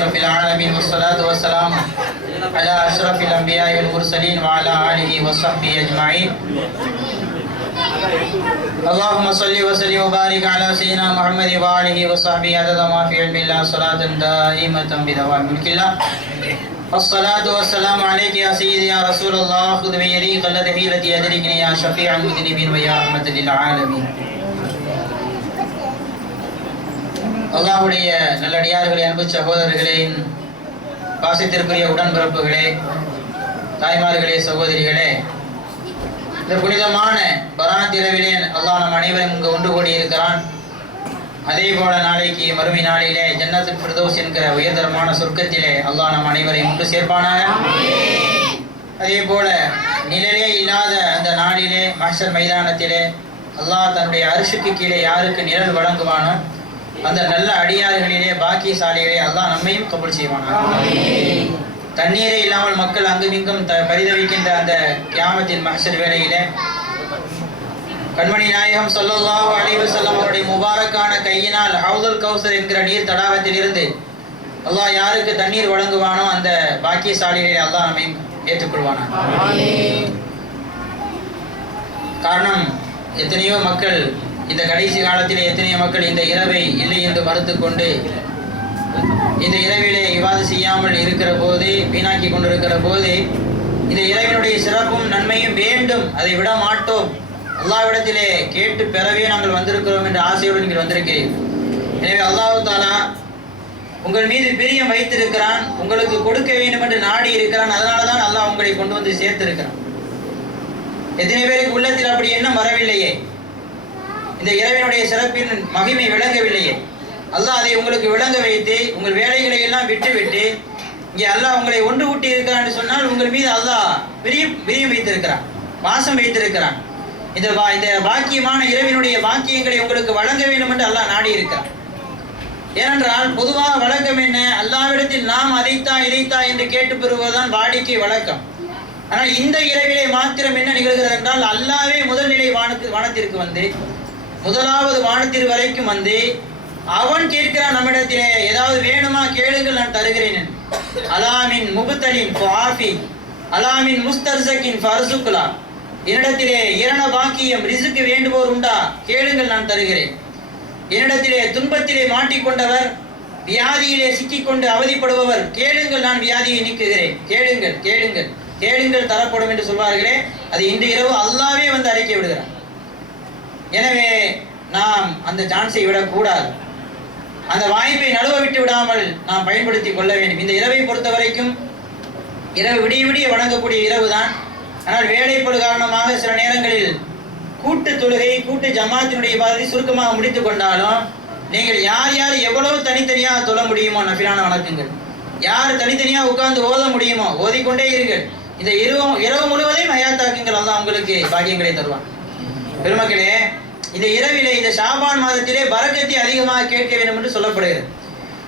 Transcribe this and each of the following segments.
رب العالمين والصلاة والسلام على أشرف الأنبياء والمرسلين وعلى آله وصحبه أجمعين. اللهم صل وسلم وبارك على سيدنا محمد وآله وصحبه عدد ما في علم الله صلاة دائمة بدوام ملك الله. الصلاة والسلام عليك يا سيدي يا رسول الله خذ بيدي قلت حيلتي أدركني يا شفيع المذنبين ويا رحمة للعالمين. அல்லாவுடைய நல்லடியார்களே அன்பு சகோதரர்களே பாசத்திற்குரிய உடன்பிறப்புகளே தாய்மார்களே சகோதரிகளே இந்த புனிதமான பராத்திரவிலே அல்லாஹ் நம் அனைவரும் இங்கு ஒன்று கூடி இருக்கிறான். அதே போல நாளைக்கு மறுமை நாளிலே ஜன்னத்துல் பிரதோஸ் என்கிற உயர்தரமான சொர்க்கத்திலே அல்லாஹ் நம் அனைவரையும் ஒன்று சேர்ப்பானாக. அதே போல நிழலே இல்லாத அந்த நாளிலே மாஸ்டர் மைதானத்திலே அல்லாஹ் தன்னுடைய அரிசுக்கு கீழே யாருக்கு நிழல் வழங்குவானோ அந்த நல்ல அடியார்களிலே பாக்கியசாலிகளே அல்லாஹ் நம்மையும் கபூல் செய்வானா தண்ணீரே இல்லாமல் மக்கள் அங்குமிங்கும் பரிதவிக்கின்ற அந்த கியாமத்தின் மஹ்ஷர் வேளையிலே கண்மணி நாயகம் ஸல்லல்லாஹு அலைஹி வஸல்லம் அவருடைய முபாரக்கான கையினால் ஹவுதுல் கௌசர் என்கிற நீர் தடாகத்தில் இருந்து அல்லாஹ் யாருக்கு தண்ணீர் வழங்குவானோ அந்த பாக்கியசாலிகளை அல்லாஹ் நம்மை ஏற்றுக்கொள்வானா காரணம் எத்தனையோ மக்கள் இந்த கடைசி காலத்தில் எத்தனையோ மக்கள் இந்த இரவை இல்லை என்று மறுத்து கொண்டு இந்த இரவிலே இவ்வாறு செய்யாமல் இருக்கிற போது வீணாக்கி கொண்டிருக்கிற போது இந்த இறைவனுடைய சிறப்பும் நன்மையும் வேண்டும். அதை விட மாட்டோம். அல்லாவிடத்திலே கேட்டு பெறவே நாங்கள் வந்திருக்கிறோம் என்ற ஆசையோடு நீங்கள் வந்திருக்கிறீர்கள். எனவே அல்லாஹு தாலா உங்கள் மீது பிரியம் வைத்திருக்கிறான். உங்களுக்கு கொடுக்க வேண்டும் என்று நாடி இருக்கிறான். அதனால தான் அல்லாஹ் உங்களை கொண்டு வந்து சேர்த்திருக்கிறான். எத்தனை பேருக்கு உள்ளத்தில் அப்படி என்ன வரவில்லையே. இந்த இரவினுடைய சிறப்பின் மகிமை விளங்கவில்லையே. அல்லாஹ் அதை உங்களுக்கு விளங்க வைத்து உங்கள் வேலைகளை எல்லாம் விட்டுவிட்டு இங்கே அல்லாஹ் உங்களை ஒன்று கூட்டி இருக்கிறான் சொன்னால் உங்கள் மீது அல்லாஹ் விரியும் பிரியம் வைத்திருக்கிறான் வாசம் வைத்திருக்கிறான். இந்த வா- இந்த பாக்கியமான இரவினுடைய பாக்கியங்களை உங்களுக்கு வழங்க வேண்டும் என்று அல்லாஹ் நாடி இருக்கிறான். ஏனென்றால் பொதுவாக வழக்கம் என்ன? அல்லாவிடத்தில் நாம் அதைத்தா இதைத்தா என்று கேட்டு பெறுவதுதான் வாடிக்கை வழக்கம். ஆனால் இந்த இரவிலே மாத்திரம் என்ன நிகழ்கிறது என்றால் அல்லாவே முதல் நிலை வானத்து வானத்திற்கு வந்து முதலாவது வானத்தில் வரைக்கும் வந்து அவன் கேட்கிறான் நம்மிடத்திலே ஏதாவது வேணுமா கேளுங்கள் நான் தருகிறேன் அலாமின் முகுத்தலின் அலாமின் முஸ்தர்சக்கின் ஃபர்சுக்குலா என்னிடத்திலே இரண பாக்கியம் ரிசுக்கு வேண்டுவோர் உண்டா? கேளுங்கள் நான் தருகிறேன். என்னிடத்திலே துன்பத்திலே மாட்டிக்கொண்டவர் வியாதியிலே சிக்கிக்கொண்டு அவதிப்படுபவர் கேளுங்கள் நான் வியாதியை நீக்குகிறேன். கேளுங்கள் கேளுங்கள் கேளுங்கள் தரப்படும் என்று சொல்வார்களே அது இன்று இரவு அல்லாவே வந்து அறிக்கை விடுகிறார் எனவே நாம் அந்த சான்ஸை விடக்கூடாது. அந்த வாய்ப்பை நழுவ விட்டு விடாமல் நாம் பயன்படுத்தி கொள்ள வேண்டும். இந்த இரவை பொறுத்த வரைக்கும் இரவு விடிய விடிய வணங்கக்கூடிய இரவு தான் ஆனால் வேலைப்படு காரணமாக சில நேரங்களில் கூட்டு தொழுகை கூட்டு ஜமாத்தினுடைய பாதி சுருக்கமாக முடித்து கொண்டாலும் நீங்கள் யார் யார் எவ்வளவு தனித்தனியாக தொழ முடியுமோ நஃபிலான வணக்கங்கள். யார் தனித்தனியாக உட்கார்ந்து ஓத முடியுமோ ஓதிக்கொண்டே இருங்கள். இந்த இரவு இரவு முழுவதையும் ஹயாத்தாக்குங்கள் அதான் உங்களுக்கு பாக்கியங்களை தருவான். பெருமக்களே இந்த இரவிலே இந்த ஷாபான் மாதத்திலே பரக்கத்தை அதிகமாக கேட்க வேண்டும் என்று சொல்லப்படுகிறது.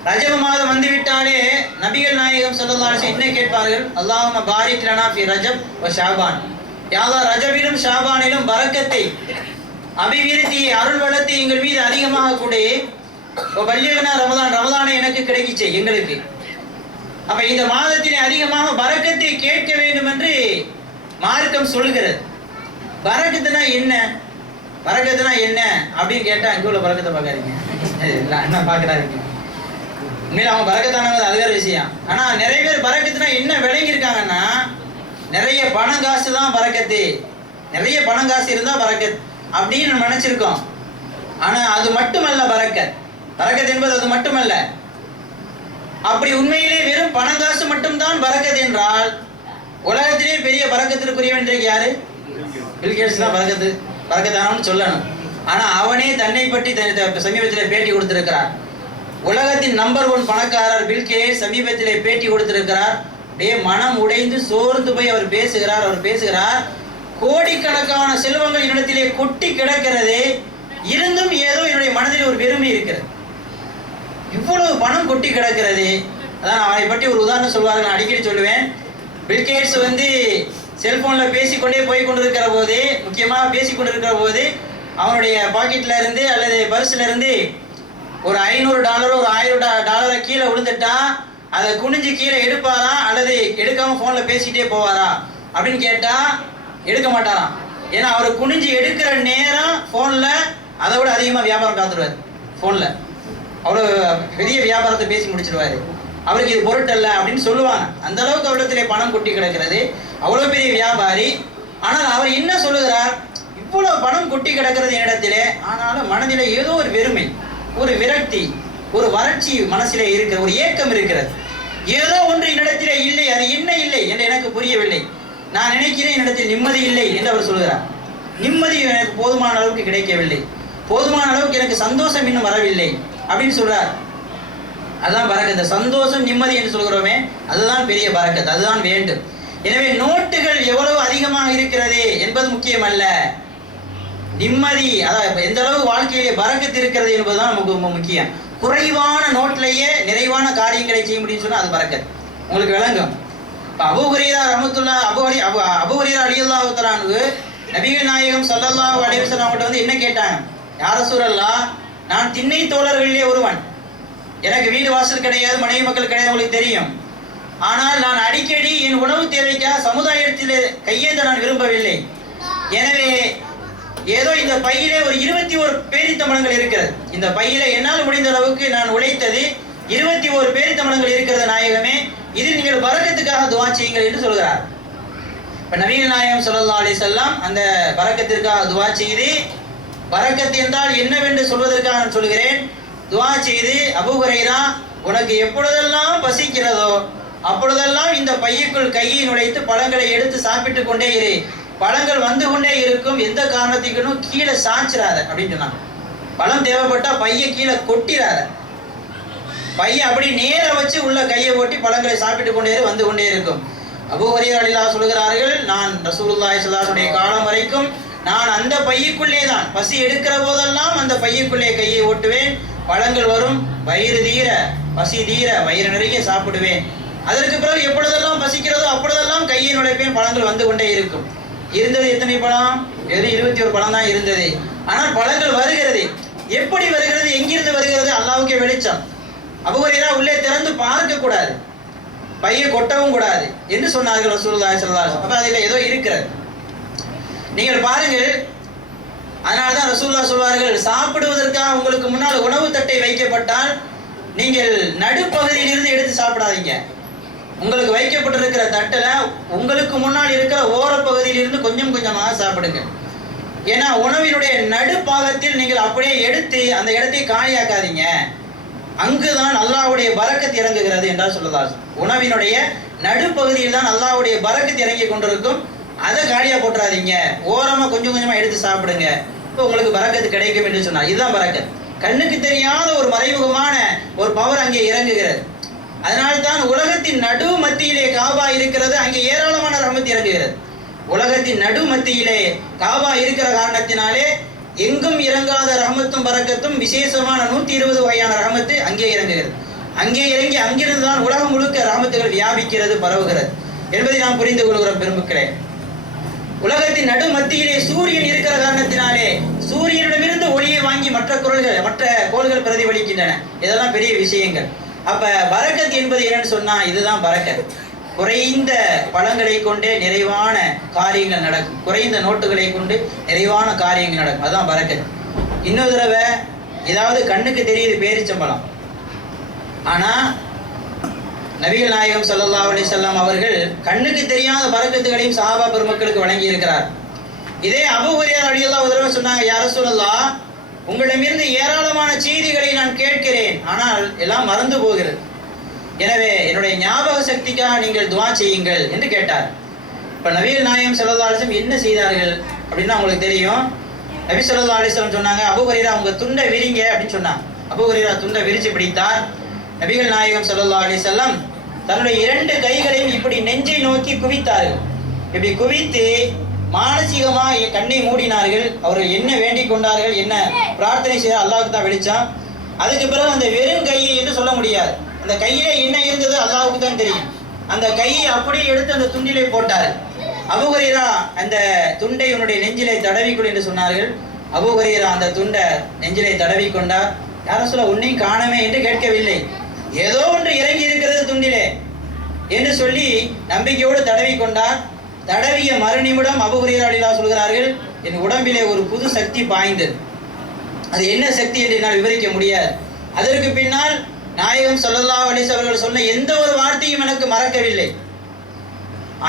ரஜப மாதம் வந்துவிட்டாலே நபிகள் நாயகம் சொல்லலாம் என்ன கேட்பார்கள்? அல்லாஹும்ம பாரிக் லனா ரஜப் ஷாபான். யாதா ரஜபிலும் ஷாபானிலும் பரக்கத்தை அபிவிருத்தி அருள் வளத்தை எங்கள் மீது அதிகமாக கூட. பள்ளியகனா ரமதான் ரமதானை எனக்கு கிடைக்கிச்சு எங்களுக்கு. அப்ப இந்த மாதத்திலே அதிகமாக பரக்கத்தை கேட்க வேண்டும் என்று மார்க்கம் சொல்கிறது. பரக்கத்துனா என்ன? பரக்கத்துனா என்ன? அப்படின்னு கேட்டா அங்கே உள்ள பறக்கத்தை பார்க்காதீங்க. இல்லை அண்ணா பார்க்குறாருங்க உண்மையில அவங்க பறக்கத்தானவங்க அது வேற விஷயம். ஆனா நிறைய பேர் பறக்கத்துனா என்ன விளங்கியிருக்காங்கன்னா நிறைய பணம் காசு தான் பறக்கத்து நிறைய பணம் காசு இருந்தா பறக்கத் அப்படின்னு நினச்சிருக்கோம் நினைச்சிருக்கோம். ஆனா அது மட்டுமல்ல பறக்கத் பறக்கத் என்பது அது மட்டுமல்ல. அப்படி உண்மையிலே வெறும் பணம் காசு மட்டும்தான் பறக்கத் என்றால் உலகத்திலே பெரிய பறக்கத்திற்குரியவன் இன்றைக்கு யாரு? பில்கேட்ஸ் தான் பறக்கத்து பறக்கத்தானவன்னு சொல்லணும். ஆனால் அவனே தன்னை பற்றி தன் சமீபத்தில் பேட்டி கொடுத்திருக்கிறார். உலகத்தின் நம்பர் ஒன் பணக்காரர் பில்கேட்ஸ் சமீபத்திலே பேட்டி கொடுத்திருக்கிறார். அப்படியே மனம் உடைந்து சோர்ந்து போய் அவர் பேசுகிறார் அவர் பேசுகிறார். கோடிக்கணக்கான செல்வங்கள் என்னிடத்திலே கொட்டி கிடக்கிறது. இருந்தும் ஏதோ என்னுடைய மனதில் ஒரு பெருமை இருக்கிறது. இவ்வளவு பணம் கொட்டி கிடக்கிறது. அதான் அவனை பற்றி ஒரு உதாரணம் சொல்வார்கள் நான் அடிக்கடி சொல்லுவேன். பில்கேட்ஸ் வந்து செல்போன்ல பேசிக்கொண்டே போய் கொண்டிருக்கிற போது முக்கியமாக பேசிக்கொண்டிருக்கிற போது அவனுடைய பாக்கெட்ல இருந்து அல்லது பர்ஸ்ல இருந்து ஒரு ஐநூறு டாலரோ ஒரு ஆயிரம் டா- டாலரோ கீழே விழுந்துட்டா அதை குனிஞ்சு கீழே எடுப்பாரா அல்லது எடுக்காம போன்ல பேசிட்டே போவாரா அப்படின்னு கேட்டா எடுக்க மாட்டாராம். ஏன்னா அவர் குனிஞ்சு எடுக்கிற நேரம் போன்ல அதை விட அதிகமா வியாபாரம் பார்த்துருவாரு போன்ல அவ்வளோ பெரிய வியாபாரத்தை பேசி முடிச்சிருவாரு. அவருக்கு இது பொருட்டல்ல அப்படின்னு சொல்லுவாங்க. அந்த அளவுக்கு அவரிடத்திலே பணம் கொட்டி கிடக்கிறது. அவ்வளோ பெரிய வியாபாரி. ஆனால் அவர் என்ன சொல்லுகிறார்? இவ்வளோ பணம் கொட்டி கிடக்கிறது என்னிடத்திலே ஆனாலும் மனதிலே ஏதோ ஒரு வெறுமை ஒரு விரக்தி ஒரு வறட்சி மனசிலே இருக்கிற ஒரு ஏக்கம் இருக்கிறது. ஏதோ ஒன்று என்னிடத்திலே இல்லை அது என்ன இல்லை என்று எனக்கு புரியவில்லை. நான் நினைக்கிறேன் என்னிடத்தில் நிம்மதி இல்லை என்று அவர் சொல்கிறார் நிம்மதி எனக்கு போதுமான அளவுக்கு கிடைக்கவில்லை. போதுமான அளவுக்கு எனக்கு சந்தோஷம் இன்னும் வரவில்லை அப்படின்னு சொல்றார். அதுதான் பறக்கத்து. சந்தோஷம் நிம்மதி என்று சொல்கிறோமே அதுதான் பெரிய பறக்கத்து. அதுதான் வேண்டும். எனவே நோட்டுகள் எவ்வளவு அதிகமாக இருக்கிறது என்பது முக்கியம் அல்ல நிம்மதி அதாவது எந்த அளவு வாழ்க்கையிலே பறக்கத்து இருக்கிறது என்பதுதான் நமக்கு ரொம்ப முக்கியம். குறைவான நோட்டிலேயே நிறைவான காரியங்களை செய்ய முடியும்னு சொன்னால் அது பறக்கது. உங்களுக்கு விளங்கும். இப்போ அபு ரமத்துல்லா அபு அலி அபு அபு ஹுரீரா நபிகள் நாயகம் ஸல்லல்லாஹு அலிவசன் அவங்கள்ட்ட வந்து என்ன கேட்டாங்க? யார சூழல்லா நான் திண்ணை தோழர்களிலே ஒருவன். எனக்கு வீடு வாசல் கிடையாது மனைவி மக்கள் கிடையாது உங்களுக்கு தெரியும். ஆனால் நான் அடிக்கடி என் உணவு தேவைக்காக சமுதாயத்தில் கையேந்த நான் விரும்பவில்லை. எனவே ஏதோ இந்த பையிலே ஒரு இருபத்தி ஒரு பேரித்தமிழங்கள் இருக்கிறது. இந்த பையில என்னால் முடிந்த அளவுக்கு நான் உழைத்தது இருபத்தி ஒரு பேரித்தமிழங்கள் இருக்கிறது நாயகமே இது நீங்கள் பறக்கத்துக்காக துவா செய்யுங்கள் என்று சொல்கிறார். இப்ப நவீன நாயகம் ஸல்லல்லாஹு அலி வஸல்லம் அந்த பறக்கத்திற்காக துவா செய்து பறக்கத்து என்றால் என்னவென்று சொல்வதற்காக நான் சொல்கிறேன். துவா செய்து அபூ உனக்கு எப்பொழுதெல்லாம் பசிக்கிறதோ அப்பொழுதெல்லாம் இந்த பையக்குள் கையை நுழைத்து பழங்களை எடுத்து சாப்பிட்டு கொண்டே இரு. பழங்கள் வந்து கொண்டே இருக்கும். எந்த காரணத்துக்கும் கீழே சாய்ச்சிடாத அப்படின்னு சொன்னாங்க. பழம் தேவைப்பட்டா பைய கீழே கொட்டிடாத பையன் அப்படி நேர வச்சு உள்ள கையை ஓட்டி பழங்களை சாப்பிட்டு கொண்டே வந்து கொண்டே இருக்கும். அபூ அலிலா சொல்கிறார்கள் நான் ரசூலுல்லாஹி ஸல்லல்லாஹு காலம் வரைக்கும் நான் அந்த பையக்குள்ளே தான். பசி எடுக்கிற போதெல்லாம் அந்த பையக்குள்ளே கையை ஓட்டுவேன். பழங்கள் வரும் வயிறு தீர பசி தீர வயிறு நிறைய சாப்பிடுவேன். அதற்கு பிறகு எப்பொழுதெல்லாம் பசிக்கிறதோ அப்பொழுதெல்லாம் கையை நுழைப்பேன் பழங்கள் வந்து கொண்டே இருக்கும். இருந்தது எத்தனை பழம்? எது இருபத்தி ஒரு பழம் தான் இருந்தது. ஆனால் பழங்கள் வருகிறது. எப்படி வருகிறது? எங்கிருந்து வருகிறது? அல்லாவுக்கே வெளிச்சம். அபுஹுரைரா உள்ளே திறந்து பார்க்க கூடாது பையை கொட்டவும் கூடாது என்று சொன்னார்கள் ரசூலுல்லாஹி ஸல்லல்லாஹு அப்ப அதில் ஏதோ இருக்கிறது. நீங்கள் பாருங்கள். அதனால தான் ரசூல்லா சொல்வார்கள் சாப்பிடுவதற்காக உங்களுக்கு முன்னால் உணவு தட்டை வைக்கப்பட்டால் நீங்கள் நடுப்பகுதியிலிருந்து எடுத்து சாப்பிடாதீங்க. உங்களுக்கு வைக்கப்பட்டிருக்கிற தட்டில் உங்களுக்கு முன்னால் இருக்கிற ஓரப்பகுதியிலிருந்து கொஞ்சம் கொஞ்சமாக சாப்பிடுங்க. ஏன்னா உணவினுடைய நடுப்பாகத்தில் நீங்கள் அப்படியே எடுத்து அந்த இடத்தை காலியாக்காதீங்க. அங்குதான் அல்லாவுடைய பறக்கத்து இறங்குகிறது என்றால் சொல்லதா உணவினுடைய நடுப்பகுதியில் தான் அல்லாவுடைய பறக்கத்து இறங்கி கொண்டிருக்கும். அதை காலியாக போட்டுறாதீங்க. ஓரமாக கொஞ்சம் கொஞ்சமாக எடுத்து சாப்பிடுங்க. இப்போ உங்களுக்கு பறக்கத்து கிடைக்கும் என்று சொன்னார். இதுதான் பறக்கத் கண்ணுக்கு தெரியாத ஒரு மறைமுகமான ஒரு பவர் அங்கே இறங்குகிறது. அதனால்தான் உலகத்தின் நடு மத்தியிலே காபா இருக்கிறது அங்கே ஏராளமான ரமத்து இறங்குகிறது. உலகத்தின் நடு மத்தியிலே காபா இருக்கிற காரணத்தினாலே எங்கும் இறங்காத ரஹமத்தும் பறக்கத்தும் விசேஷமான நூத்தி இருபது வகையான ரஹமத்து அங்கே இறங்குகிறது. அங்கே இறங்கி அங்கிருந்து தான் உலகம் முழுக்க ரஹமத்துகள் வியாபிக்கிறது பரவுகிறது என்பதை நாம் புரிந்து கொள்கிறோம் பெருமக்களே. உலகத்தின் நடு மத்தியிலே சூரியன் இருக்கிற காரணத்தினாலே சூரியனிடமிருந்து ஒளியை வாங்கி மற்ற குரல்கள் மற்ற கோள்கள் பிரதிபலிக்கின்றன. இதெல்லாம் பெரிய விஷயங்கள். அப்ப பரக்கத் என்பது என்னன்னு சொன்னா இதுதான் பரக்கத். குறைந்த பழங்களை கொண்டே நிறைவான காரியங்கள் நடக்கும். குறைந்த நோட்டுகளை கொண்டு நிறைவான காரியங்கள் நடக்கும். அதுதான் பரக்கத். இன்னொரு தடவை ஏதாவது கண்ணுக்கு தெரியுது பேரிச்சம்பழம். ஆனா நபிகள் நாயகம் சல்லா அலி வஸல்லம் அவர்கள் கண்ணுக்கு தெரியாத பரக்கத்துகளையும் சஹாபா பெருமக்களுக்கு வழங்கி இருக்கிறார் இதே அபூ ஹுரைரா ரலியல்லாஹு ஒரு தடவை சொன்னாங்க யார சொல்லலாம் உங்களிடமிருந்து ஏராளமான செய்திகளை நான் கேட்கிறேன். ஆனால் எல்லாம் மறந்து போகிறது. எனவே என்னுடைய ஞாபக சக்திக்காக நீங்கள் துவா செய்யுங்கள் என்று கேட்டார். இப்போ நவீன நாயகம் ஸல்லல்லாஹு என்ன செய்தார்கள் அப்படின்னா உங்களுக்கு தெரியும். நபி ஸல்லல்லாஹு சொன்னாங்க அபூ உங்கள் துண்டை விரிங்க அப்படின்னு சொன்னாங்க. அபூ துண்டை விரிச்சு பிடித்தார். நபிகள் நாயகம் ஸல்லல்லாஹு அலிசல்லாம் தன்னுடைய இரண்டு கைகளையும் இப்படி நெஞ்சை நோக்கி குவித்தார்கள். இப்படி குவித்து மானசீகமாக கண்ணை மூடினார்கள். அவர்கள் என்ன வேண்டிக் கொண்டார்கள்? என்ன பிரார்த்தனை செய்தார்? அல்லாவுக்கு தான் வெளிச்சம் அதுக்கு பிறகு அந்த வெறும் கையை என்று சொல்ல முடியாது. அந்த கையில என்ன இருந்தது? அல்லாவுக்கு தான் தெரியும். அந்த கையை அப்படியே எடுத்து அந்த துண்டிலே போட்டார். அபுகரீரா அந்த துண்டை உன்னுடைய நெஞ்சிலே தடவிக்கொள் என்று சொன்னார்கள். அபுகரீரா அந்த துண்டை நெஞ்சிலே தடவி கொண்டார் யாரும் சொல்ல உன்னையும் காணமே என்று கேட்கவில்லை. ஏதோ ஒன்று இறங்கி இருக்கிறது துண்டிலே என்று சொல்லி நம்பிக்கையோடு தடவி கொண்டார் தடவிய மறுநிமிடம் அபுகுரேரா சொல்கிறார்கள் என் உடம்பிலே ஒரு புது சக்தி பாய்ந்தது. அது என்ன சக்தி என்று என்னால் விவரிக்க முடியாது. அதற்கு பின்னால் நாயகம் சொல்லல்லா அலிஸ் அவர்கள் சொன்ன எந்த ஒரு வார்த்தையும் எனக்கு மறக்கவில்லை.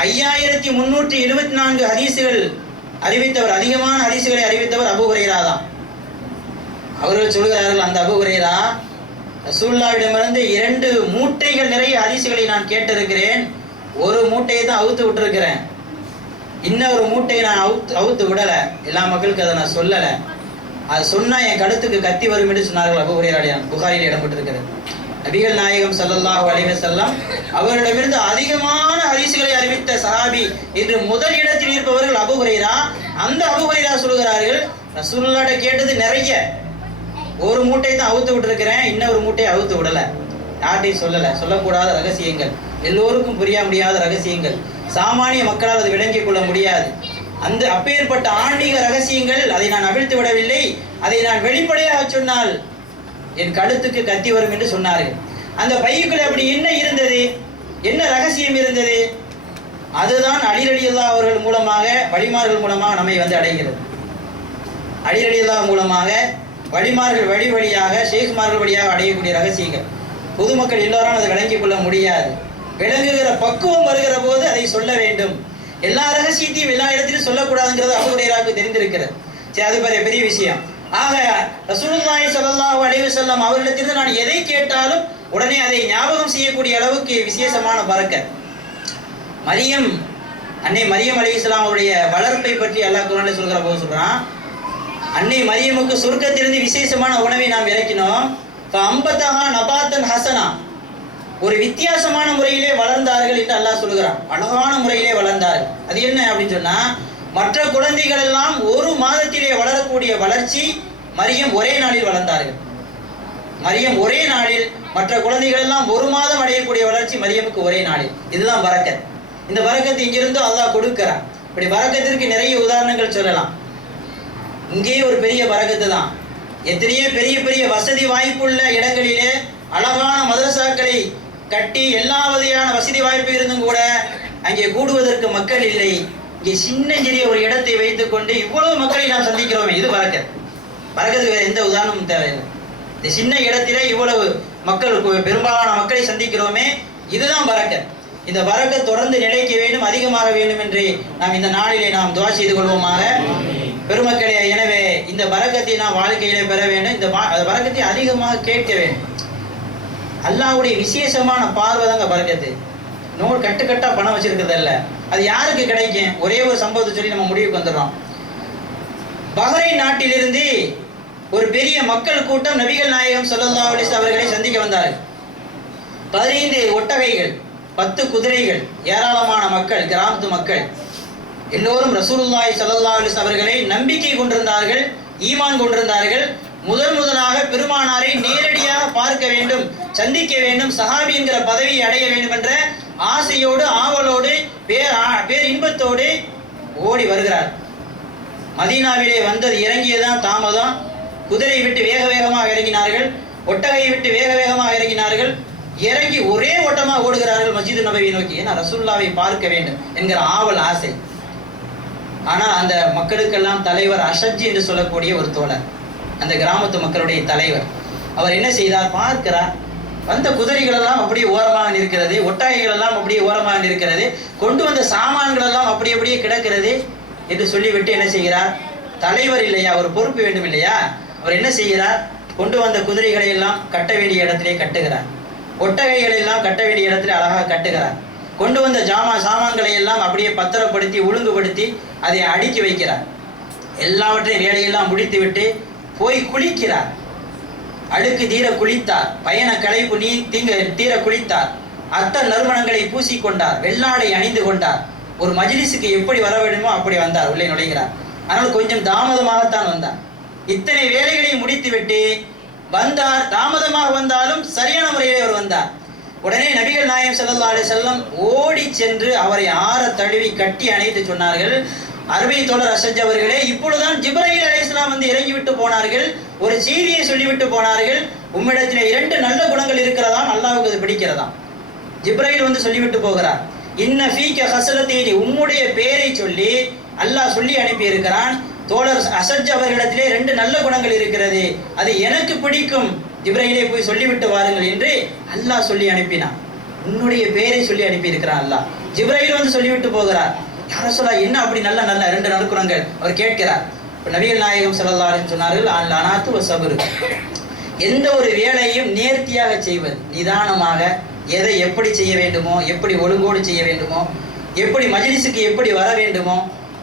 ஐயாயிரத்தி முன்னூற்றி எழுபத்தி நான்கு ஹதீசுகள் அறிவித்தவர் அதிகமான ஹதீசுகளை அறிவித்தவர் அபு தான். அவர்கள் சொல்கிறார்கள் அந்த அபு ஹுரைரா ரசூல்லாவிடமிருந்து இரண்டு மூட்டைகள் நிறைய ஹதீசுகளை நான் கேட்டிருக்கிறேன். ஒரு மூட்டையை தான் அவுத்து விட்டுருக்கிறேன். இன்னொரு மூட்டையை நான் அவுத்து அவுத்து விடலை. எல்லா மக்களுக்கு அதை நான் சொல்லலை. அது சொன்னால் என் கழுத்துக்கு கத்தி வரும் என்று சொன்னார்கள் அபு உரையாடியான் புகாரில் இடம்பெற்றிருக்கிறது. நபிகள் நாயகம் ஸல்லல்லாஹு அலைஹி செல்லாம் அவரிடமிருந்து அதிகமான ஹரிசுகளை அறிவித்த சஹாபி என்று முதல் இடத்தில் இருப்பவர்கள் அபு ஹுரைரா. அந்த அபு ஹுரைரா சொல்கிறார்கள் ரசூலுல்லாஹ்ட்ட கேட்டது நிறைய. ஒரு மூட்டை தான் அவுத்து விட்டுருக்கிறேன் இன்னொரு மூட்டையை அவுத்து விடலை. யார்ட்டையும் சொல்லலை. சொல்லக்கூடாத ரகசியங்கள். எல்லோருக்கும் புரிய முடியாத ரகசியங்கள். சாமானிய மக்களால் அதை விளங்கிக் கொள்ள முடியாது. அந்த அப்பேற்பட்ட ஆன்மீக ரகசியங்கள் அதை நான் அவிழ்த்து விடவில்லை. அதை நான் வெளிப்படையாக சொன்னால் என் கழுத்துக்கு கத்தி வரும் என்று சொன்னார்கள். அந்த பையுக்குள் அப்படி என்ன இருந்தது? என்ன ரகசியம் இருந்தது? அதுதான் அலிரலியல்லா அவர்கள் மூலமாக வழிமார்கள் மூலமாக நம்மை வந்து அடைகிறது. அலிரலியல்லா மூலமாக வழிமார்கள் வழி வழியாக ஷேகுமார்கள் வழியாக அடையக்கூடிய ரகசியங்கள். பொதுமக்கள் எல்லோரும் அதை விளங்கிக் கொள்ள முடியாது. விளங்குகிற பக்குவம் வருகிற போது அதை சொல்ல வேண்டும். எல்லா ரகசியத்தையும் எல்லா இடத்திலும் சொல்லக்கூடாதுங்கிறது அபுரையராவுக்கு தெரிந்திருக்கிறது. சரி அது பெரிய பெரிய விஷயம். ஆக ரசூலுல்லாஹி ஸல்லல்லாஹு அலைஹி வஸல்லம் அவர்களிடத்திலிருந்து நான் எதை கேட்டாலும் உடனே அதை ஞாபகம் செய்யக்கூடிய அளவுக்கு விசேஷமான பறக்க. மரியம் அன்னை மரியம் அலைஹிஸ்ஸலாம் அவருடைய வளர்ப்பை பற்றி அல்லாஹ் குரானில் சொல்கிற போது சொல்கிறான் அன்னை மரியமுக்கு சுருக்கத்திலிருந்து விசேஷமான உணவை நாம் இறக்கினோம் அம்பத்தகா நபாத்தன் ஹசனா. ஒரு வித்தியாசமான முறையிலே வளர்ந்தார்கள் என்று அல்லாஹ் சொல்கிறான் அழகான முறையிலே வளர்ந்தார்கள். அது என்ன அப்படின்னு சொன்னா மற்ற குழந்தைகள் எல்லாம் ஒரு மாதத்திலே வளரக்கூடிய வளர்ச்சி மரியம் ஒரே நாளில் வளர்ந்தார்கள். மரியம் ஒரே நாளில் மற்ற குழந்தைகள் எல்லாம் ஒரு மாதம் அடையக்கூடிய வளர்ச்சி மரியமுக்கு ஒரே நாளில். இதுதான் வரக்கத். இந்த வரக்கத்து இங்கிருந்து அல்லாஹ் கொடுக்கிறான். இப்படி வரக்கத்திற்கு நிறைய உதாரணங்கள் சொல்லலாம். இங்கேயே ஒரு பெரிய வரக்கத்து தான். எத்தனையோ பெரிய பெரிய வசதி வாய்ப்புள்ள இடங்களிலே அழகான மதரசாக்களை கட்டி எல்லா வகையான வசதி வாய்ப்பு இருந்தும் கூட அங்கே கூடுவதற்கு மக்கள் இல்லை. இங்கே சின்னஞ்சிறிய ஒரு இடத்தை வைத்துக்கொண்டு இவ்வளவு மக்களை நாம் சந்திக்கிறோமே இது பறக்கத் பறக்கத்துக்கு வேற எந்த உதாரணமும் தேவையில்லை. இந்த சின்ன இடத்திலே இவ்வளவு மக்கள் பெரும்பாலான மக்களை சந்திக்கிறோமே இதுதான் பறக்கத் இந்த வரக்க தொடர்ந்து நிலைக்க வேண்டும் அதிகமாக வேண்டும் என்று நாம் இந்த நாளிலே நாம் துவா செய்து கொள்வோமாக. பெருமக்களே எனவே இந்த வரக்கத்தை நாம் வாழ்க்கையிலே பெற வேண்டும். இந்த வரக்கத்தை அதிகமாக கேட்க வேண்டும். அல்லாவுடைய விசேஷமான பார்வை தாங்க பறக்கத்து. நூல் கட்டு கட்டா பணம் வச்சிருக்கிறது அது யாருக்கு கிடைக்கும்? ஒரே ஒரு சம்பவத்தை சொல்லி நம்ம முடிவுக்கு வந்துடுறோம். பஹ்ரைன் நாட்டிலிருந்து ஒரு பெரிய மக்கள் கூட்டம் நபிகள் நாயகம் ஸல்லல்லாஹு அலிஸ் அவர்களை சந்திக்க வந்தார்கள். பதினைந்து ஒட்டகைகள் பத்து குதிரைகள் ஏராளமான மக்கள் கிராமத்து மக்கள். எல்லோரும் ரசூலுல்லாய் சல்லா அலிஸ் அவர்களை நம்பிக்கை கொண்டிருந்தார்கள் ஈமான் கொண்டிருந்தார்கள். முதன் முதலாக பெருமானாரை நேரடியாக பார்க்க வேண்டும். சந்திக்க வேண்டும் சஹாபி என்கிற பதவியை அடைய வேண்டும் என்ற ஆசையோடு ஆவலோடு பேர் ஆ- பேர் இன்பத்தோடு ஓடி வருகிறார். மதீனாவிலே வந்தது இறங்கியதுதான் தாமதம். குதிரை விட்டு வேக வேகமாக இறங்கினார்கள். ஒட்டகையை விட்டு வேக வேகமாக இறங்கினார்கள். இறங்கி ஒரே ஓட்டமாக ஓடுகிறார்கள் மஸ்ஜிது நபவியை நோக்கி. ஏன்னா ரசுல்லாவை பார்க்க வேண்டும் என்கிற ஆவல் ஆசை. ஆனால் அந்த மக்களுக்கெல்லாம் தலைவர் அஷஜி என்று சொல்லக்கூடிய ஒரு தோழர். அந்த கிராமத்து மக்களுடைய தலைவர். அவர் என்ன செய்தார்? பார்க்கிறார். வந்த குதிரைகள் எல்லாம் அப்படியே ஓரமாக நிற்கிறது ஒட்டகைகள் எல்லாம் அப்படியே ஓரமாக நிற்கிறது கொண்டு வந்த சாமான்கள் எல்லாம் அப்படி அப்படியே கிடக்கிறது என்று சொல்லிவிட்டு என்ன செய்கிறார்? தலைவர் இல்லையா? ஒரு பொறுப்பு வேண்டும் இல்லையா? அவர் என்ன செய்கிறார்? கொண்டு வந்த குதிரைகளை எல்லாம் கட்ட வேண்டிய இடத்திலே கட்டுகிறார். ஒட்டகைகளை எல்லாம் கட்ட வேண்டிய இடத்துல அழகாக கட்டுகிறார். கொண்டு வந்த ஜாமா சாமான்களை எல்லாம் அப்படியே பத்திரப்படுத்தி ஒழுங்குபடுத்தி அதை அடுக்கி வைக்கிறார். எல்லாவற்றையும் வேலையெல்லாம் முடித்துவிட்டு போய் குளிக்கிறார். அழுக்கு தீர குளித்தார். பயண களைப்பு நீ தீங்க தீர குளித்தார். அத்த நறுமணங்களை பூசிக்கொண்டார் வெள்ளாடை அணிந்து கொண்டார். ஒரு மஜ்லிஸுக்கு எப்படி வர வேண்டுமோ அப்படி வந்தார். உள்ளே நுழைகிறார். ஆனால் கொஞ்சம் தாமதமாகத்தான் வந்தார். இத்தனை வேலைகளை முடித்துவிட்டு வந்தார். தாமதமாக வந்தாலும் சரியான முறையில் அவர் வந்தார். உடனே நபிகள் நாயம் செல்லல்லா அலைஹி வஸல்லம் ஓடி சென்று அவரை ஆற தழுவி கட்டி அணைத்து சொன்னார்கள். அருமை தோழர் அசஜ் அவர்களே இப்பொழுதுதான் ஜிப்ரஹில் அலைஹிஸ்ஸலாம் வந்து இறங்கிவிட்டு போனார்கள். ஒரு செய்தியை சொல்லிவிட்டு போனார்கள். உம்மிடத்தில் இரண்டு நல்ல குணங்கள் இருக்கிறதாம் அல்லாவுக்கு அது பிடிக்கிறதாம். ஜிப்ரைல் வந்து சொல்லிவிட்டு போகிறார். இன்ன ஃபீக்க ஹசலத்தேனி உம்முடைய பேரை சொல்லி அல்லாஹ் சொல்லி அனுப்பி இருக்கிறான் தோழர் அசஜ் அவர்களிடத்திலே ரெண்டு நல்ல குணங்கள் இருக்கிறது. அது எனக்கு பிடிக்கும். ஜிப்ரஹிலே போய் சொல்லிவிட்டு வாருங்கள் என்று அல்லாஹ் சொல்லி அனுப்பினான். உன்னுடைய பேரை சொல்லி அனுப்பி இருக்கிறான் அல்லாஹ். ஜிப்ரஹில் வந்து சொல்லிவிட்டு போகிறார். யார என்ன அப்படி நல்ல நல்ல ரெண்டு நற்குணங்கள் அவர் கேட்கிறார். இப்ப நபிகள் நாயகம் ஸல்லல்லாஹு சொன்னார்கள் அனாத்து சபரு எந்த ஒரு வேலையும் நேர்த்தியாக செய்வது நிதானமாக எதை எப்படி செய்ய வேண்டுமோ எப்படி ஒழுங்கோடு செய்ய வேண்டுமோ எப்படி மஜிலிசுக்கு எப்படி வர வேண்டுமோ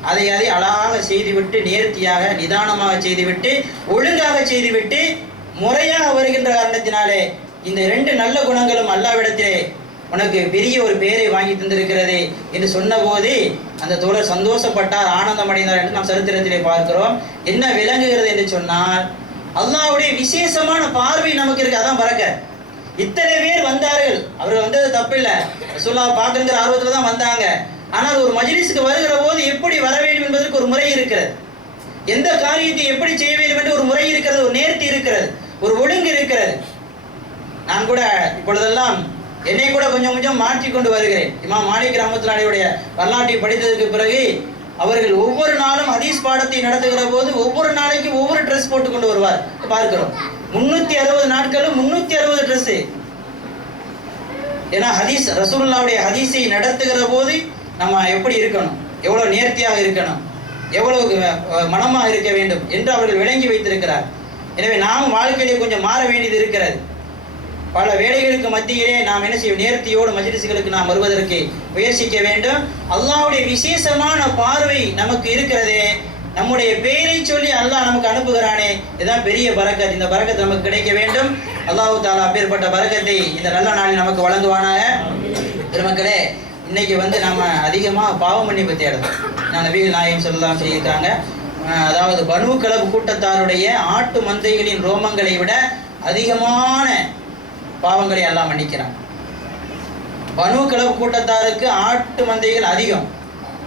அதை அதை அழகாக செய்துவிட்டு நேர்த்தியாக நிதானமாக செய்துவிட்டு ஒழுங்காக செய்துவிட்டு முறையாக வருகின்ற காரணத்தினாலே இந்த ரெண்டு நல்ல குணங்களும் அல்லாவிடத்திலே உனக்கு பெரிய ஒரு பேரை வாங்கி தந்திருக்கிறது என்று சொன்னபோது அந்த தோழர் சந்தோஷப்பட்டார் ஆனந்தம் அடைந்தார் என்று நாம் சரித்திரத்திலே பார்க்கிறோம். என்ன விளங்குகிறது என்று சொன்னால் அல்லாவுடைய விசேஷமான பார்வை நமக்கு இருக்கு. அதான் பறக்க. இத்தனை பேர் வந்தார்கள். அவர்கள் வந்தது தப்பில்லை. ரசூல்லா பார்க்குங்கிற ஆர்வத்தில் தான் வந்தாங்க. ஆனால் ஒரு மஜ்லிஸுக்கு வருகிற போது எப்படி வர வேண்டும் என்பதற்கு ஒரு முறை இருக்கிறது. எந்த காரியத்தை எப்படி செய்ய வேண்டும் என்று ஒரு முறை இருக்கிறது ஒரு நேர்த்தி இருக்கிறது ஒரு ஒழுங்கு இருக்கிறது. நான் கூட இப்பொழுதெல்லாம் என்னை கூட கொஞ்சம் கொஞ்சம் மாற்றி கொண்டு வருகிறேன். இமாம் மாணிக் ரஹமத்துல்லாஹியுடைய வரலாற்றை படித்ததற்கு பிறகு அவர்கள் ஒவ்வொரு நாளும் ஹதீஸ் பாடத்தை நடத்துகிற போது ஒவ்வொரு நாளைக்கு ஒவ்வொரு ட்ரெஸ் போட்டு கொண்டு வருவார். பார்க்கிறோம். முன்னூத்தி அறுபது நாட்களும் முன்னூத்தி அறுபது ட்ரெஸ் ஏன்னா ஹதீஸ் ரசூல்லாவுடைய ஹதீஸை நடத்துகிற போது நம்ம எப்படி இருக்கணும்? எவ்வளவு நேர்த்தியாக இருக்கணும்? எவ்வளவு மனமாக இருக்க வேண்டும் என்று அவர்கள் விளங்கி வைத்திருக்கிறார். எனவே நாம் வாழ்க்கையிலே கொஞ்சம் மாற வேண்டியது இருக்கிறது. பல வேலைகளுக்கு மத்தியிலே நாம் என்ன செய்யும் நேர்த்தியோடு மஜிலிசுகளுக்கு நாம் வருவதற்கு முயற்சிக்க வேண்டும். அல்லாவுடைய விசேஷமான பார்வை நமக்கு இருக்கிறதே. நம்முடைய பெயரை சொல்லி அல்லாஹ் நமக்கு அனுப்புகிறானே. இதுதான் பெரிய பரக்கத். இந்த பரக்கத் நமக்கு கிடைக்க வேண்டும். அல்லாஹு தாலா அப்பேற்பட்ட பரக்கத்தை இந்த நல்ல நாளில் நமக்கு வழங்குவானாக. பெருமக்களே இன்னைக்கு வந்து நம்ம அதிகமாக பாவ மன்னிப்பு தேடணும். நான் நபிகள் நாயகம் சொல்லலாம் சொல்லியிருக்காங்க. அதாவது பனு கலப்பு கூட்டத்தாருடைய ஆட்டு மந்தைகளின் ரோமங்களை விட அதிகமான பாவங்களை எல்லாம் மன்னிக்கிறான். பனு கிளவு கூட்டத்தாருக்கு ஆட்டு மந்தைகள் அதிகம்.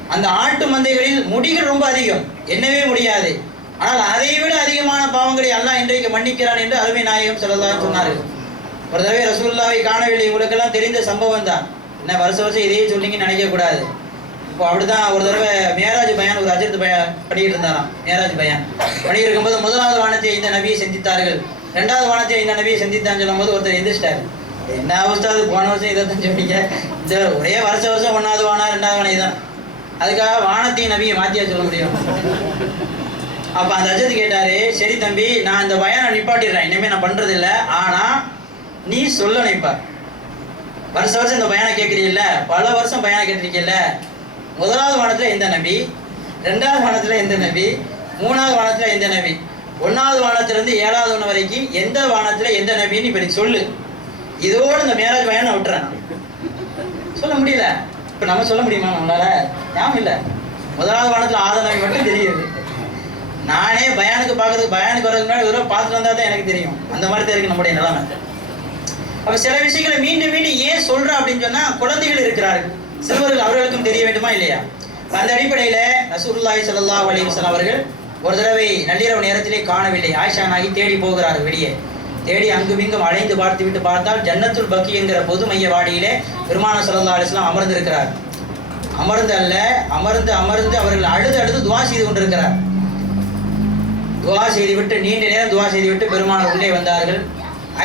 அந்த ஆட்டு மந்தைகளில் முடிகள் ரொம்ப அதிகம். என்னவே முடியாது. ஆனால் அதை விட அதிகமான பாவங்களை எல்லாம் இன்றைக்கு மன்னிக்கிறான் என்று அருமை நாயகம் சொல்லலாம் சொன்னார்கள். ஒரு தடவை ரசூலுல்லாவை காணவில்லை. இவங்களுக்கெல்லாம் தெரிந்த சம்பவம் தான். என்ன வருஷ வருஷம் இதையே சொன்னீங்கன்னு நினைக்க கூடாது. இப்போ அப்படிதான் ஒரு தடவை மேராஜ் பயான் ஒரு அஜித் பயான் பண்ணிட்டு இருந்தாராம் மேராஜ் பயான். பண்ணிட்டு இருக்கும்போது முதலாவது வானத்தை இந்த நபியை சந்தித்தார்கள். ரெண்டாவது வானத்தை இந்த நபியை சந்தித்தான்னு சொல்லும்போது ஒருத்தர் எந்திரிச்சிட்டாரு. என்ன அவஸ்தை அது? போன வருஷம் இதை தான் சொன்னீங்க இந்த ஒரே வருஷ வருஷம் ஒன்றாவது வானா ரெண்டாவது வானா இதுதான். அதுக்காக வானத்தையும் நபியை மாத்தியா சொல்ல முடியும்? அப்ப அந்த அஜத் கேட்டாரு சரி தம்பி நான் இந்த பயானை நிப்பாட்டிடுறேன். இனிமே நான் பண்றது ஆனால் ஆனா நீ சொல்ல நிப்பா வருஷம் வருஷம் இந்த பயணம் கேட்குறீல்ல. பல வருஷம் பயணம் கேட்டிருக்கீல்ல. முதலாவது வானத்துல எந்த நபி? ரெண்டாவது வானத்துல எந்த நபி? மூணாவது வானத்துல எந்த நபி? ஒன்றாவது வானத்திலிருந்து ஏழாவது ஒன்று வரைக்கும் எந்த வானத்துல எந்த நபின்னு இப்போ நீ சொல்லு. இதோடு இந்த மேலாஜ் பயணம் நான் விட்டுறேன் சொல்ல முடியல. இப்ப நம்ம சொல்ல முடியுமா நம்மளால? ஞாபகம் இல்லை. முதலாவது வானத்தில் ஆத நபி மட்டும் தெரியுது. நானே பயானுக்கு பார்க்கறதுக்கு பயானுக்கு வரதுக்கு முன்னாடி ஒரு பார்த்துட்டு வந்தால் தான் எனக்கு தெரியும். அந்த மாதிரி தான் இருக்கு நம்முடைய நிலைமை. அப்போ சில விஷயங்களை மீண்டும் மீண்டும் ஏன் சொல்றேன் அப்படின்னு சொன்னால் குழந்தைகள் இருக்கிறார்கள். சிறுவர்கள் அவர்களுக்கும் தெரிய வேண்டுமா இல்லையா? அந்த அடிப்படையில் ரசூலுல்லாஹி சல்லா அலைஹி அவர்கள் ஒரு தடவை நள்ளிரவு நேரத்திலே காணவில்லை. ஆயிஷா நாகி தேடி போகிறார் வெளியே. தேடி அங்குமிங்கும் அலைந்து பார்த்து விட்டு பார்த்தால் ஜன்னத்துல் பக்கி என்கிற பொது மைய வாடியிலே பெருமான ஸல்லல்லாஹு அலிஸ்லாம் அமர்ந்திருக்கிறார். அமர்ந்து அல்ல அமர்ந்து அமர்ந்து அவர்கள் அழுது அழுது துவா செய்து கொண்டிருக்கிறார். துவா செய்துவிட்டு நீண்ட நேரம் துவா செய்துவிட்டு பெருமானார் உள்ளே வந்தார்கள்.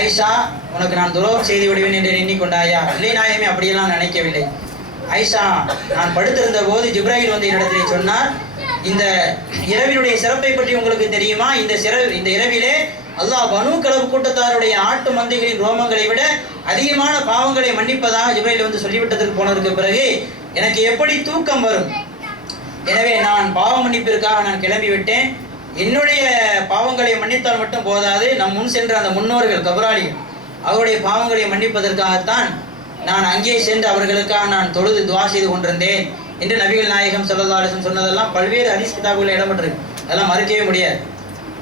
ஐஷா உனக்கு நான் துரோகம் செய்து விடுவேன் என்று எண்ணிக்கொண்டாயா? இல்லை நாயமே அப்படியெல்லாம் நினைக்கவில்லை. ஐஷா நான் படுத்திருந்த போது ஜிப்ராஹில் வந்து என்னிடத்திலே சொன்னார் இந்த இரவினுடைய சிறப்பை பற்றி உங்களுக்கு தெரியுமா? இந்த சிறவு இந்த இரவிலே அல்லாஹ் பனு கலவு கூட்டத்தாருடைய ஆட்டு மந்தைகளின் ரோமங்களை விட அதிகமான பாவங்களை மன்னிப்பதாக ஜிப்ரையில் வந்து சொல்லிவிட்டதற்கு போனதற்கு பிறகு எனக்கு எப்படி தூக்கம் வரும்? எனவே நான் பாவ மன்னிப்பிற்காக நான் கிளம்பி விட்டேன் என்னுடைய பாவங்களை மன்னித்தால் மட்டும் போதாது. நம் முன் சென்ற அந்த முன்னோர்கள் கபராளிகள் அவருடைய பாவங்களை மன்னிப்பதற்காகத்தான் நான் அங்கே சென்று அவர்களுக்காக நான் தொழுது துவா செய்து கொண்டிருந்தேன். என்று நபிகள் நாயகம் ஸல்லல்லாஹு சொன்னதெல்லாம் பல்வேறு ஹரிஸ் கிதாபுகளில் இடம்பெற்றிருக்கு. அதெல்லாம் மறுக்கவே முடியாது.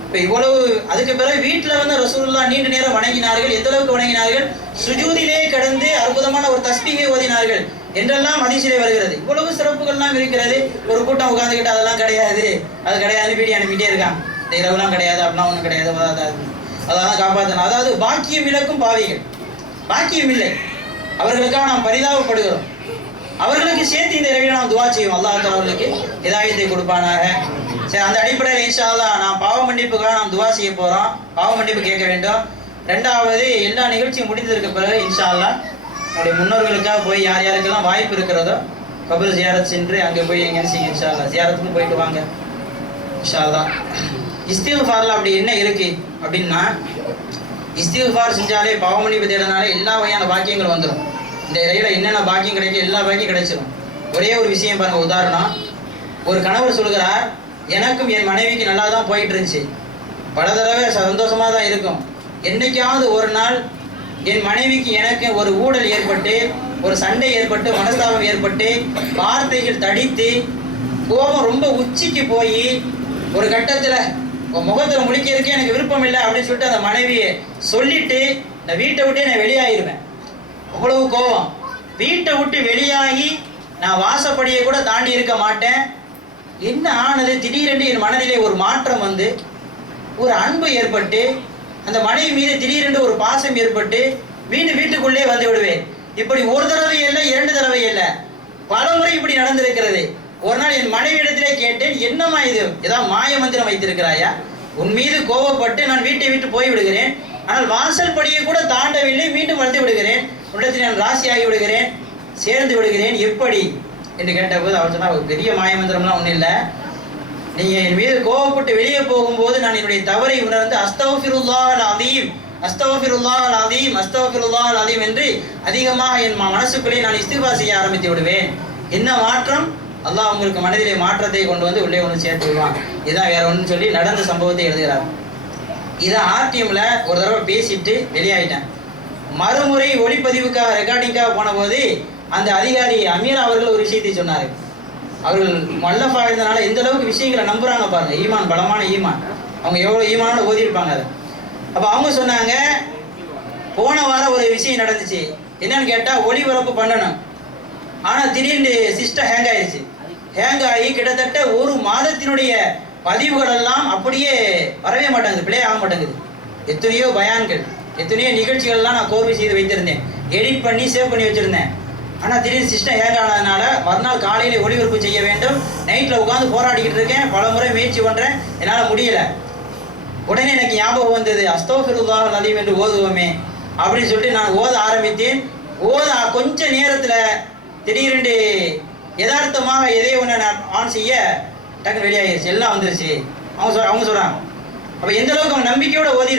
இப்போ இவ்வளவு அதுக்கு பிறகு வீட்டில் வந்து ரசூல்லா நீண்ட நேரம் வணங்கினார்கள் எந்த அளவுக்கு வணங்கினார்கள்? சுஜூதிலே கடந்து அற்புதமான ஒரு தஸ்பீகை ஓதினார்கள் என்றெல்லாம் ஹதீஸிலே வருகிறது. இவ்வளவு சிறப்புகள்லாம் இருக்கிறது. ஒரு கூட்டம் உட்காந்துக்கிட்டு அதெல்லாம் கிடையாது. அது கிடையாது வீடியோ அனுப்பிட்டே இருக்கான் இந்த இரவுலாம் கிடையாது அப்படிலாம் ஒன்றும் கிடையாது அதாவது அதெல்லாம் காப்பாற்றணும் அதாவது பாக்கியம் இழக்கும் பாவிகள். பாக்கியம் இல்லை. அவர்களுக்காக நாம் பரிதாபப்படுகிறோம். அவர்களுக்கு சேர்த்து இந்த இரவில் நாம் துவா செய்வோம். அல்லாஹ் அவர்களுக்கு ஹிதாயத்தை கொடுப்பானாக. சரி அந்த அடிப்படையில் இன்ஷால்லா நான் நாம் பாவ மன்னிப்புக்காக நாம் துவா செய்ய போகிறோம் பாவ மன்னிப்பு கேட்க வேண்டும். ரெண்டாவது எல்லா நிகழ்ச்சியும் முடிந்ததற்கு பிறகு இன்ஷால்லா நம்முடைய முன்னோர்களுக்காக போய் யார் யாருக்கெல்லாம் வாய்ப்பு இருக்கிறதோ கபூர் ஜியாரத் சென்று அங்கே போய் எங்கே செய்யுங்க இன்ஷால்லா ஜியாரத்துக்கும் போயிட்டு வாங்க. இன்ஷால்லா அல்லாஹ் அப்படி என்ன இருக்கு அப்படின்னா இஸ்திஃபார் செஞ்சாலே பாவமன்னிப்பு தேடினாலே எல்லா வகையான வாக்கியங்களும் வந்துடும் இந்த இடையில என்னென்ன பாக்கியம் கிடைக்கும் எல்லா பாக்கியம் கிடைச்சிடும் ஒரே ஒரு விஷயம் பாருங்க உதாரணம். ஒரு கணவர் சொல்கிறார் எனக்கும் என் மனைவிக்கு நல்லா தான் போயிட்டு இருந்துச்சு பல தடவை சந்தோஷமாக தான் இருக்கும். என்னைக்காவது ஒரு நாள் என் மனைவிக்கு எனக்கு ஒரு ஊழல் ஏற்பட்டு ஒரு சண்டை ஏற்பட்டு மனஸ்தாபம் ஏற்பட்டு வார்த்தைகள் தடித்து கோபம் ரொம்ப உச்சிக்கு போய் ஒரு கட்டத்தில் உன் முகத்துல எனக்கு விருப்பம் இல்லை அப்படின்னு சொல்லிட்டு அந்த மனைவியை சொல்லிட்டு நான் வீட்டை விட்டே நான் வெளியாயிருவேன். அவ்வளவு கோபம். வீட்டை விட்டு வெளியாகி நான் வாசப்படியை கூட தாண்டி இருக்க மாட்டேன். என்ன ஆனது? திடீரென்று என் மனதிலே ஒரு மாற்றம் வந்து ஒரு அன்பு ஏற்பட்டு அந்த மனைவி மீது திடீரென்று ஒரு பாசம் ஏற்பட்டு மீண்டும் வீட்டுக்குள்ளே வந்து விடுவேன். இப்படி ஒரு தடவை இல்லை இரண்டு தடவை இல்லை பல முறை இப்படி நடந்திருக்கிறது. ஒரு நாள் என் மனைவி இடத்திலே கேட்டேன் என்னம்மா இது? ஏதாவது மாய மந்திரம் வைத்திருக்கிறாயா? உன் மீது கோபப்பட்டு நான் வீட்டை விட்டு போய் விடுகிறேன் ஆனால் வாசல் படியை கூட தாண்டவில்லை மீண்டும் வளர்த்து விடுகிறேன். உன்னிடத்தில் நான் ராசியாகி விடுகிறேன் சேர்ந்து விடுகிறேன் எப்படி? என்று கேட்டபோது அவர் சொன்னால் ஒரு பெரிய மாயமந்திரம்லாம் ஒன்றும் இல்லை. நீங்கள் என் மீது கோபப்பட்டு வெளியே போகும்போது நான் என்னுடைய தவறை உணர்ந்து அஸ்தவஃபிருல்லாஹ் அதீம் அஸ்தவஃபிருல்லாஹ் அதீம் அஸ்தவஃபிருல்லாஹ் அதீம் என்று அதிகமாக என் மனசுக்குள்ளே நான் இஸ்திஃபா செய்ய ஆரம்பித்து விடுவேன். என்ன மாற்றம்? அல்லாஹ் உங்களுக்கு மனதிலே மாற்றத்தை கொண்டு வந்து உள்ளே கொண்டு சேர்த்து விடுவான். இதான் வேற ஒன்று சொல்லி நடந்த சம்பவத்தை எழுதுகிறார். இதை ஆர்டிஎம்ல ஒரு தடவை பேசிட்டு வெளியாயிட்டேன். மறுமுறை ஒளிப்பதிவுக்காக ரெக்கார்டிங்காக போன போது அந்த அதிகாரி அமீர் அவர்கள் ஒரு விஷயத்தை சொன்னார். அவர்கள் மல்லஃபா இருந்தனால எந்த அளவுக்கு விஷயங்களை நம்புறாங்க பாருங்க. ஈமான் பலமான ஈமான். அவங்க எவ்வளோ ஈமான ஓதியிருப்பாங்க அதை. அப்போ அவங்க சொன்னாங்க போன வாரம் ஒரு விஷயம் நடந்துச்சு. என்னன்னு கேட்டால் ஒளிபரப்பு பண்ணணும். ஆனால் திடீர்னு சிஸ்டம் ஹேங் ஆயிடுச்சு ஹேங் ஆகி கிட்டத்தட்ட ஒரு மாதத்தினுடைய பதிவுகள் எல்லாம் அப்படியே வரவே மாட்டேங்குது பிளே ஆக மாட்டேங்குது. எத்தனையோ பயான்கள். எத்தனையோ நிகழ்ச்சிகள்லாம் நான் கோர்வை செய்து வைத்திருந்தேன். எடிட் பண்ணி சேவ் பண்ணி வச்சுருந்தேன். ஆனால் திடீர்னு சிஸ்டம் ஹேங் ஆனதுனால மறுநாள் காலையில் ஒளிபரப்பு செய்ய வேண்டும். நைட்டில் உட்காந்து போராடிக்கிட்டு இருக்கேன். பல முறை முயற்சி பண்ணுறேன் என்னால் முடியலை. உடனே எனக்கு ஞாபகம் வந்தது அஸ்தோஃபிருல்லாஹ் நதியும் என்று ஓதுவோமே அப்படின்னு சொல்லிட்டு நான் ஓத ஆரம்பித்தேன். ஓத கொஞ்ச நேரத்தில் திடீரென்று யதார்த்தமாக எதை ஒன்று நான் ஆன் செய்ய டக்குன்னு வெளியாகிடுச்சு எல்லாம் வந்துருச்சு. அவங்க சொல் அவங்க சொல்கிறாங்க அப்போ எந்த அளவுக்கு அவங்க நம்பிக்கையோடு ஓதி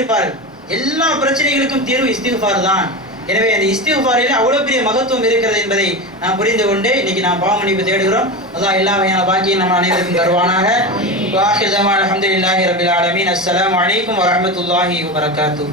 எல்லா பிரச்சனைகளுக்கும் தீர்வு இஸ்திஃபார் தான். எனவே அந்த இஸ்திஃபாரில் அவ்வளவு பெரிய மகத்துவம் இருக்கிறது என்பதை நாம் புரிந்து கொண்டு இன்னைக்கு நாம் பாவமன்னிப்பு தேடுகிறோம். அதான் எல்லா வகையான பாக்கியம் நம்ம அனைவருக்கும் தருவானாக. வாஹிதமான இல்லாஹி ரபில் ஆலமீன். அஸ்லாம் வலைக்கம் வரமத்துல்லாஹி வரகாத்தூ